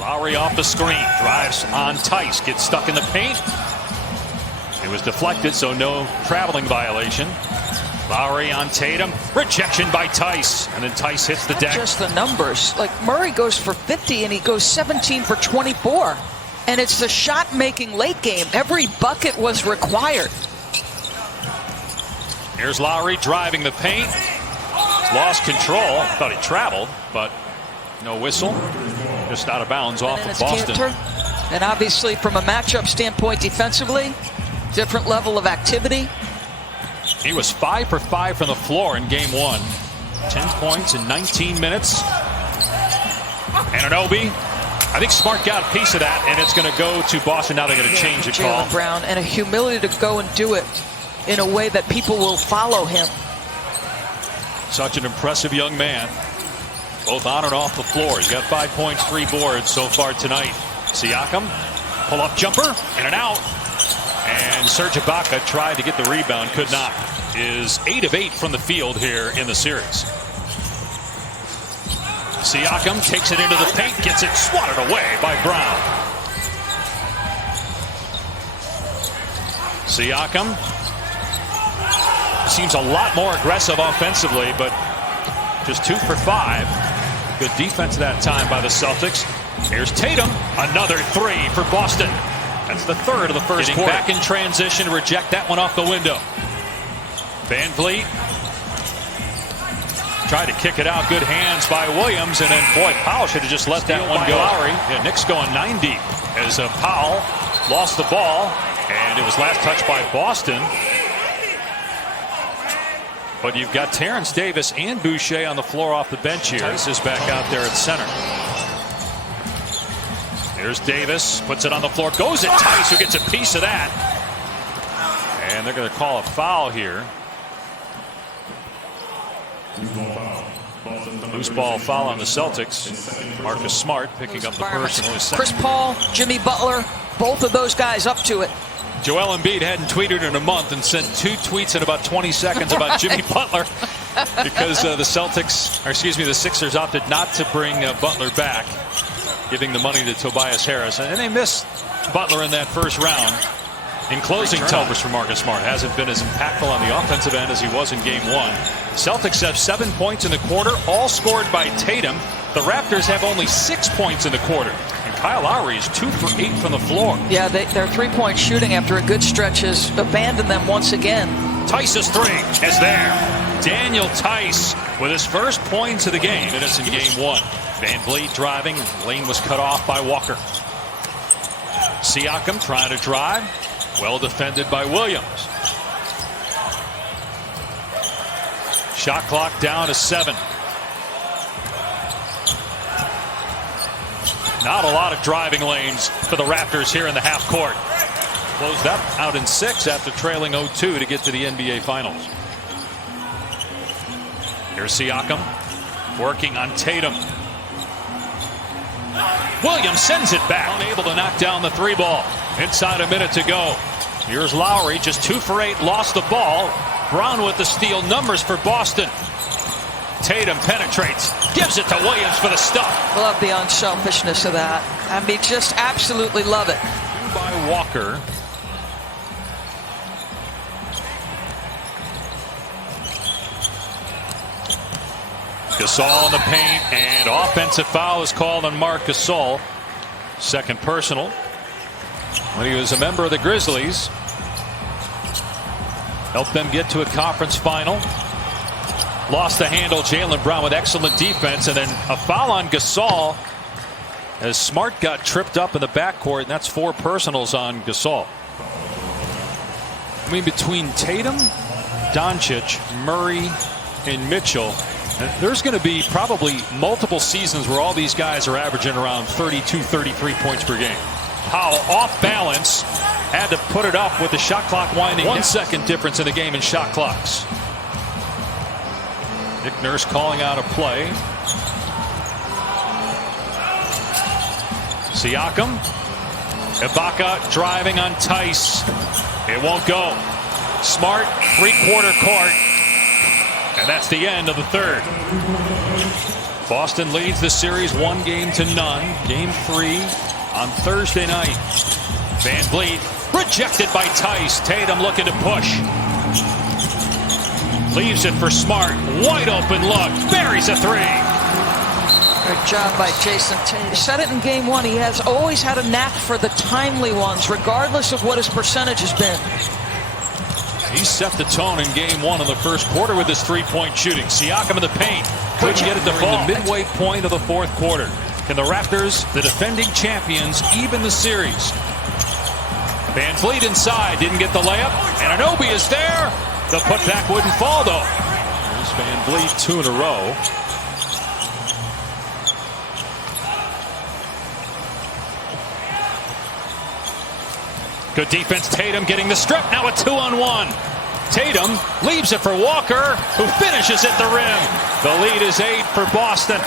Lowry off the screen, drives on Tice, gets stuck in the paint. It was deflected, so no traveling violation. Lowry on Tatum, rejection by Tice, and then Tice hits the deck. Just the numbers. Like Murray goes for 50 and he goes 17 for 24. And it's the shot-making late game. Every bucket was required. Here's Lowry driving the paint. Lost control. Thought he traveled, but no whistle. Just out of bounds off of Boston. Cantor. And obviously from a matchup standpoint defensively, different level of activity. He was 5 for 5 from the floor in game 1. 10 points in 19 minutes. Anunoby. I think Smart got a piece of that, and it's going to go to Boston. Now they're going to change the call. Jaylen Brown, and a humility to go and do it in a way that people will follow him. Such an impressive young man, both on and off the floor. He's got 5 points, 3 boards so far tonight. Siakam, pull-up jumper, in and out. And Serge Ibaka tried to get the rebound, could not. Is 8 of 8 from the field here in the series. Siakam takes it into the paint, gets it swatted away by Brown. Siakam seems a lot more aggressive offensively, but just 2 for 5. Good defense that time by the Celtics. Here's Tatum, another 3 for Boston. That's the third of the first quarter. Back in transition to reject that one off the window. Van Vliet tried to kick it out. Good hands by Williams, and then boy, Powell should have just let that one go. Lowry. Yeah, Knicks going 9 deep as Powell lost the ball, and it was last touched by Boston. But you've got Terrence Davis and Boucher on the floor off the bench here. Tice is back out there at center. Here's Davis, puts it on the floor, goes at Tice, who gets a piece of that. And they're going to call a foul here. Loose ball foul on the Celtics. Marcus Smart picking up the personal. Chris Paul, Jimmy Butler, both of those guys up to it. Joel Embiid hadn't tweeted in a month and sent 2 tweets in about 20 seconds about Jimmy Butler because the Sixers opted not to bring Butler back, giving the money to Tobias Harris. And they missed Butler in that first round. In closing turnovers for Marcus Smart. Hasn't been as impactful on the offensive end as he was in game 1. Celtics have 7 points in the quarter, all scored by Tatum. The Raptors have only 6 points in the quarter. And Kyle Lowry is 2 for 8 from the floor. Yeah, their three-point shooting after a good stretch has abandoned them once again. Tice's 3 is there. Daniel Tice with his first points of the game, and it's in game 1. Van Vliet driving. Lane was cut off by Walker. Siakam trying to drive. Well defended by Williams. Shot clock down to 7. Not a lot of driving lanes for the Raptors here in the half court. Closed up out in 6 after trailing 0-2 to get to the NBA Finals. Here's Siakam working on Tatum. Williams sends it back. Unable to knock down the 3 ball. Inside a minute to go. Here's Lowry, just 2 for 8, lost the ball. Brown with the steal, numbers for Boston. Tatum penetrates, gives it to Williams for the stuff. Love the unselfishness of that. I mean, just absolutely love it. By Walker. Gasol in the paint, and offensive foul is called on Marc Gasol. Second personal. When he was a member of the Grizzlies, helped them get to a conference final. Lost the handle. Jaylen Brown with excellent defense, and then a foul on Gasol as Smart got tripped up in the backcourt, and that's 4 personals on Gasol. I mean, between Tatum, Doncic, Murray, and Mitchell, there's going to be probably multiple seasons where all these guys are averaging around 32, 33 points per game. Powell off balance, had to put it up with the shot clock winding. 1 second difference in the game in shot clocks. Nick Nurse calling out a play. Siakam. Ibaka driving on Tice. It won't go. Smart, 3-quarter court. And that's the end of the third. Boston leads the series 1-0. Game 3 on Thursday night. Van Vliet rejected by Tice. Tatum looking to push. Leaves it for Smart. Wide open look. Buries a three. Good job by Jason Tatum. Said it in game 1. He has always had a knack for the timely ones, regardless of what his percentage has been. He set the tone in game 1 of the first quarter with his three-point shooting. Siakam in the paint. Couldn't get it to fall. The midway point of the fourth quarter. Can the Raptors, the defending champions, even the series? Van Vliet inside. Didn't get the layup. And Anunoby is there. The putback wouldn't fall, though. There's Van Vliet 2 in a row. Good defense. Tatum getting the strip. Now a 2-on-1. Tatum leaves it for Walker, who finishes at the rim. The lead is 8 for Boston.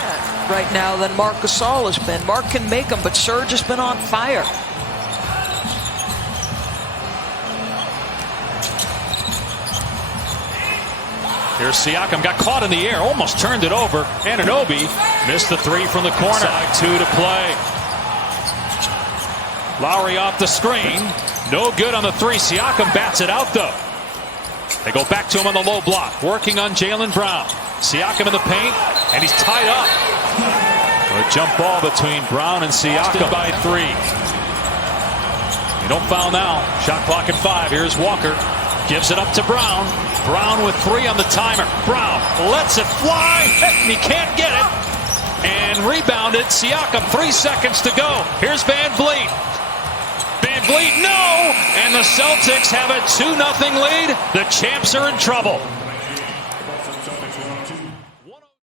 Right now than Marc Gasol has been. Mark can make them, but Serge has been on fire. Here's Siakam. Got caught in the air. Almost turned it over. Anunoby missed the three from the corner. Side 2 to play. Lowry off the screen. No good on the three. Siakam bats it out, though. They go back to him on the low block. Working on Jaylen Brown. Siakam in the paint, and he's tied up. A jump ball between Brown and Siakam by 3. You don't foul now. Shot clock at 5. Here's Walker. Gives it up to Brown. Brown with 3 on the timer. Brown lets it fly, and he can't get it. And rebounded. Siakam, 3 seconds to go. Here's Van Vliet. Van Vliet, no! And the Celtics have a 2-0 lead. The champs are in trouble.